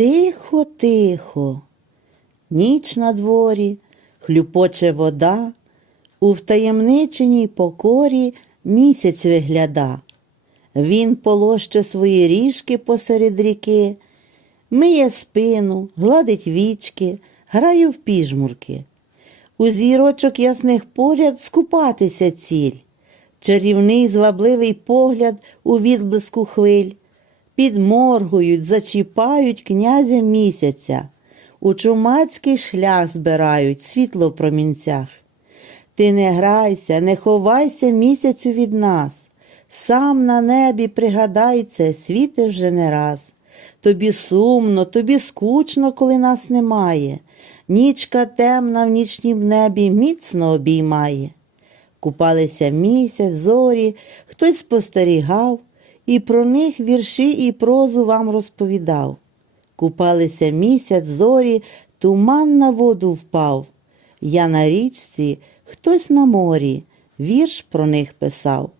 Тихо, тихо, ніч на дворі, хлюпоче вода, у втаємниченій покорі місяць вигляда. Він полоще свої ріжки посеред ріки, миє спину, гладить вічки, грає в піжмурки. У зірочок ясних поряд скупатися ціль, чарівний звабливий погляд у відблиску хвиль, підморгують, зачіпають князя місяця, у чумацький шлях збирають світло в промінцях. Ти не грайся, не ховайся місяцю від нас. Сам на небі пригадай світи вже не раз. Тобі сумно, тобі скучно, коли нас немає. Нічка темна в нічнім небі міцно обіймає. Купалися місяць, зорі, хтось спостерігав, і про них вірші і прозу вам розповідав. Купалися місяць, зорі, туман на воду впав. Я на річці, хтось на морі, вірш про них писав.